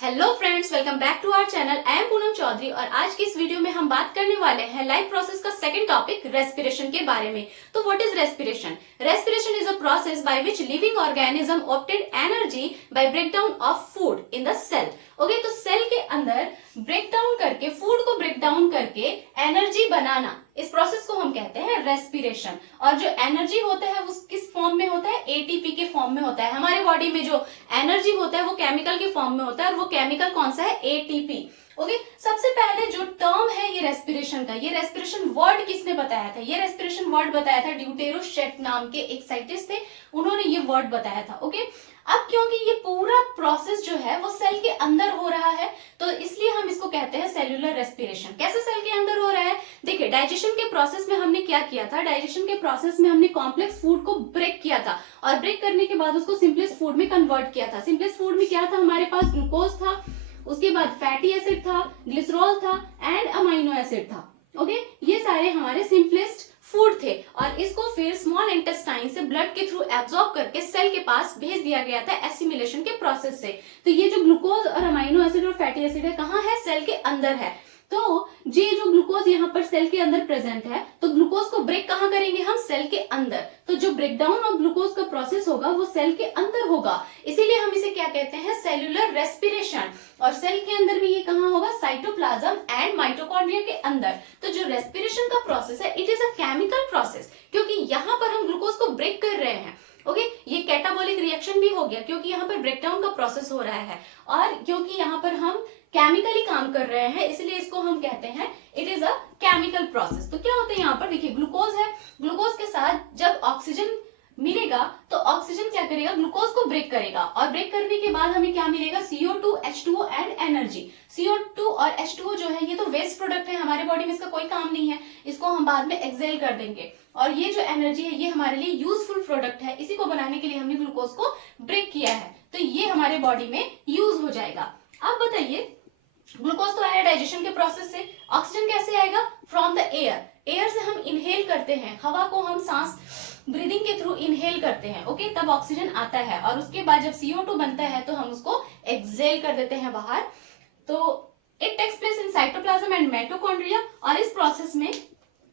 Hello friends, welcome back to our channel. I am Poonam Chaudhary और आज की इस वीडियो में हम बात करने वाले हैं लाइफ प्रोसेस का सेकंड टॉपिक रेस्पिरेशन के बारे में। तो what is respiration? Respiration is a process by which living organism obtain energy by breakdown of food in the cell. Okay, तो सेल के अंदर ब्रेकडाउन करके, फूड को ब्रेकडाउन करके एनर्जी बनाना, इस प्रोसेस को हम कहते हैं रेस्पिरेशन। और जो एनर्जी होता है वो किस फॉर्म में होता है? एटीपी के फॉर्म में होता है। हमारे बॉडी में जो एनर्जी होता है वो केमिकल के फॉर्म में होता है और वो केमिकल कौन सा है? एटीपी। ओके, सबसे पहले जो टर्म है ये रेस्पिरेशन का, ये रेस्पिरेशन वर्ड किसने बताया था? ये रेस्पिरेशन वर्ड बताया था ड्यूटेरो शेट नाम के एक साइंटिस्ट थे, उन्होंने ये वर्ड बताया था। ओके, अब क्योंकि ये पूरा प्रोसेस जो है वो सेल के अंदर हो रहा है तो इसलिए हम इसको कहते हैं सेल्यूलर रेस्पिरेशन। कैसे सेल के अंदर हो रहा है? देखिए, डाइजेशन के प्रोसेस में हमने क्या किया था? डाइजेशन के प्रोसेस में हमने कॉम्प्लेक्स फूड को ब्रेक किया था और ब्रेक करने के बाद उसको सिंपलेस्ट फूड में कन्वर्ट किया था। सिंपलेस्ट फूड में क्या था? हमारे पास ग्लूकोज था, उसके बाद फैटी एसिड था, ग्लिसरॉल था एंड अमाइनो एसिड था। ओके, ये सारे हमारे सिंपलेस्ट फूड थे और इसको फिर स्मॉल इंटेस्टाइन से ब्लड के थ्रू एब्जॉर्ब करके सेल के पास भेज दिया गया था एसिमिलेशन के प्रोसेस से। तो ये जो ग्लूकोज और अमाइनो एसिड और फैटी एसिड है, कहाँ है? सेल के अंदर है। तो ये जो ग्लूकोज यहाँ पर सेल के अंदर प्रेजेंट है, तो ग्लूकोज को ब्रेक कहाँ करेंगे हम? सेल के अंदर। तो जो ब्रेकडाउन ऑफ ग्लूकोज का प्रोसेस होगा वो सेल के अंदर होगा, इसीलिए हम इसे क्या कहते हैं? Cellular respiration. और सेल के अंदर भी ये कहाँ होगा? साइटोप्लाज्म एंड माइटोकॉन्ड्रिया के अंदर। तो जो रेस्पिरेशन का प्रोसेस है, it is a chemical process, क्योंकि यहाँ पर हम ग्लूकोज को ब्रेक कर रहे हैं। ओके, ये कैटाबॉलिक रिएक्शन भी हो गया क्योंकि यहाँ पर ब्रेकडाउन का प्रोसेस हो रहा है और क्योंकि यहाँ पर हम केमिकली काम कर रहे हैं, इसलिए इसको हम कहते हैं it is a chemical process. तो क्या होता है यहाँ पर? देखिए, ग्लूकोज है, ग्लूकोज के साथ जब ऑक्सीजन मिलेगा तो ऑक्सीजन क्या करेगा? ग्लूकोज को ब्रेक करेगा और ब्रेक करने के बाद हमें क्या मिलेगा? CO2, H2O and energy. CO2 और H2O जो है ये तो वेस्ट प्रोडक्ट है हमारे बॉडी में, इसका कोई काम नहीं है, इसको हम बाद में एक्सेल कर देंगे। और ये जो एनर्जी है ये हमारे लिए यूजफुल प्रोडक्ट है, इसी को बनाने के लिए हमने ग्लूकोज को ब्रेक किया है, तो ये हमारे बॉडी में यूज हो जाएगा। अब बताइए, ग्लूकोज तो आया डाइजेशन के प्रोसेस से, ऑक्सीजन कैसे आएगा? From the air. एयर से हम इनहेल करते हैं, हवा को हम सांस ब्रीदिंग के थ्रू इनहेल करते हैं। ओके, तब ऑक्सीजन आता है और उसके बाद जब CO2 बनता है तो हम उसको एक्सेल कर देते हैं बाहर। तो it takes place in cytoplasm and mitochondria और इस प्रोसेस में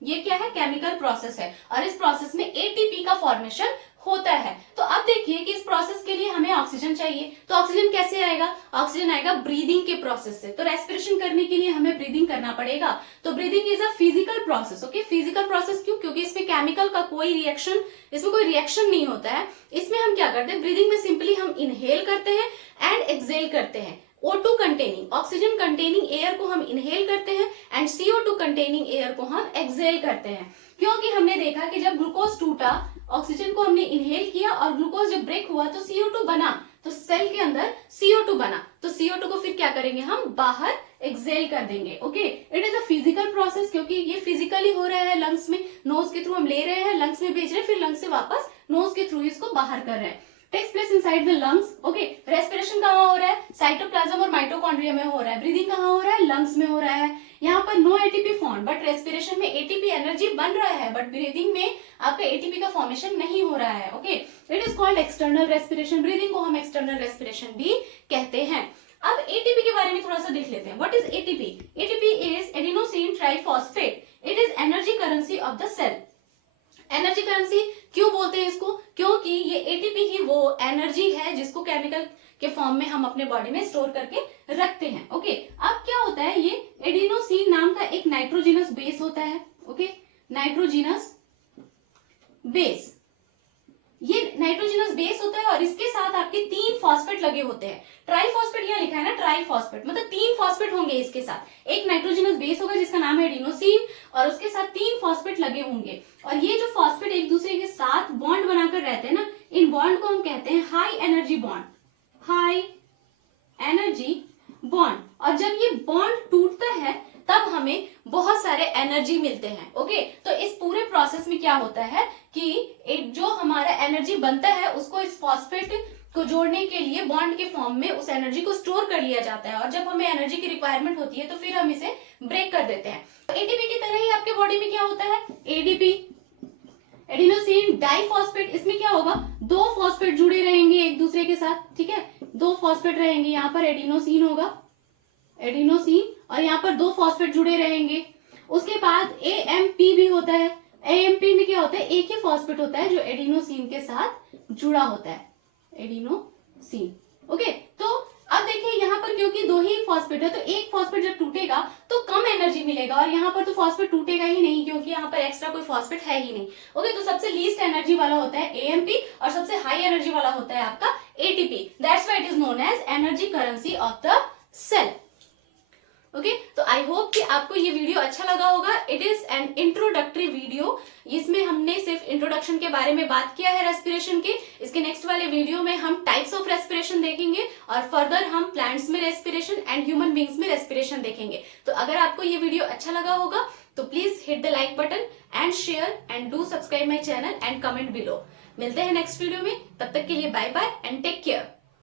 ये क्या है? केमिकल प्रोसेस है और इस प्रोसेस में एटीपी का फॉर्मेशन होता है। तो अब देखिए कि इस प्रोसेस के लिए हमें ऑक्सीजन चाहिए, तो ऑक्सीजन कैसे आएगा? ऑक्सीजन आएगा ब्रीदिंग के प्रोसेस से। तो रेस्पिरेशन करने के लिए हमें ब्रीदिंग करना पड़ेगा। तो breathing is a physical process. Okay, physical process क्यों? क्योंकि इसमें केमिकल का कोई रिएक्शन, इसमें कोई रिएक्शन नहीं होता है। इसमें हम क्या करते हैं? ब्रीदिंग में सिंपली हम इनहेल करते हैं एंड एक्सेल करते हैं। O2 containing, oxygen containing air को हम इनहेल करते हैं एंड CO2 कंटेनिंग एयर को हम एक्सेल करते हैं। क्योंकि हमने देखा कि जब ग्लूकोज टूटा, ऑक्सीजन को हमने इनहेल किया और ग्लूकोज जब ब्रेक हुआ तो CO2 बना, तो सेल के अंदर CO2 बना, तो CO2 को फिर क्या करेंगे? हम बाहर एक्सेल कर देंगे। Okay, it is a physical process क्योंकि ये फिजिकली हो रहा है, लंग्स में, नोज के थ्रू हम ले रहे हैं, लंग्स में भेज रहे हैं, फिर लंग्स से वापस नोज के थ्रू इसको बाहर कर रहे हैं। Takes place inside the lungs. Okay, respiration कहाँ हो रहा है? साइटोप्लाज्म और माइटोकॉन्ड्रिया में हो रहा है। ब्रीदिंग कहाँ हो रहा है? लंग्स में हो रहा है। यहाँ पर no ATP form, but respiration में एटीपी एनर्जी बन रहा है, बट ब्रीदिंग में आपका एटीपी का फॉर्मेशन नहीं हो रहा है। Okay, it is called external respiration. Breathing को हम एक्सटर्नल रेस्पिरेशन भी कहते हैं। अब एटीपी के बारे में थोड़ा सा देख लेते हैं। What is ATP? ATP is adenosine triphosphate. It is energy currency of the cell. Energy currency क्यों बोलते हैं इसको? क्योंकि ये एटीपी ही वो एनर्जी है जिसको केमिकल के फॉर्म में हम अपने बॉडी में स्टोर करके रखते हैं। ओके, अब क्या होता है? ये एडिनोसिन नाम का एक नाइट्रोजिनस बेस होता है। ओके, नाइट्रोजिनस बेस, ये नाइट्रोजिनस बेस होता है और इसके साथ आपके 3 फॉस्फेट लगे होते हैं। ट्राइफॉस्फेट यहाँ लिखा है ना, ट्राइफॉस्फेट मतलब 3 फॉस्फेट होंगे इसके साथ। एक नाइट्रोजिनस बेस होगा जिसका नाम है एडिनोसिन और उसके साथ 3 फॉस्फेट लगे होंगे और ये जो फॉस्फेट एक दूसरे के साथ बॉन्ड बनाकर रहते हैं ना, इन बॉन्ड को हम कहते हैं high energy bond. High energy bond. और जब ये बॉन्ड टूटता है तब हमें बहुत सारे एनर्जी मिलते हैं। ओके, तो इस पूरे प्रोसेस में क्या होता है कि एक जो हमारा एनर्जी बनता है उसको इस फॉस्फेट को जोड़ने के लिए बॉन्ड के फॉर्म में उस एनर्जी को स्टोर कर लिया जाता है और जब हमें एनर्जी की रिक्वायरमेंट होती है तो फिर हम इसे ब्रेक कर देते हैं। एटीपी की तरह ही आपके बॉडी में क्या होता है? एडीपी। एडिनोसिन डाइफॉस्फेट, इसमें क्या होगा, दो फॉस्फेट जुड़े रहेंगे एक दूसरे के साथ, ठीक है, दो फॉस्फेट रहेंगे, यहाँ पर एडिनोसिन होगा, एडिनोसिन, और यहाँ पर दो फॉस्फेट जुड़े रहेंगे। उसके बाद एएमपी भी होता है। एएमपी में क्या होता है, एक ही फॉस्फेट होता है जो एडिनोसिन के साथ जुड़ा होता है, एडिनोसिन। ओके, तो अब देखिए यहाँ पर क्योंकि दो ही फॉस्फेट है तो एक फॉस्फेट जब टूटेगा तो कम एनर्जी मिलेगा, और यहाँ पर तो फॉस्फेट टूटेगा ही नहीं क्योंकि यहाँ पर एक्स्ट्रा कोई फॉस्फेट है ही नहीं। ओके, तो सबसे लीस्ट एनर्जी वाला होता है एएमपी और सबसे हाई एनर्जी वाला होता है आपका ATP. That's why it is known as energy currency of the cell. Okay, तो आई होप कि आपको ये वीडियो अच्छा लगा होगा। It is an introductory video, इसमें हमने सिर्फ इंट्रोडक्शन के बारे में बात किया है रेस्पिरेशन के। इसके नेक्स्ट वाले वीडियो में हम टाइप्स ऑफ रेस्पिरेशन देखेंगे और फर्दर हम प्लांट्स में रेस्पिरेशन एंड ह्यूमन बींग्स में रेस्पिरेशन देखेंगे। तो अगर आपको ये वीडियो अच्छा लगा होगा तो please hit the like button and share and do subscribe my channel and comment below. मिलते हैं नेक्स्ट वीडियो में, तब तक के लिए bye bye and take care.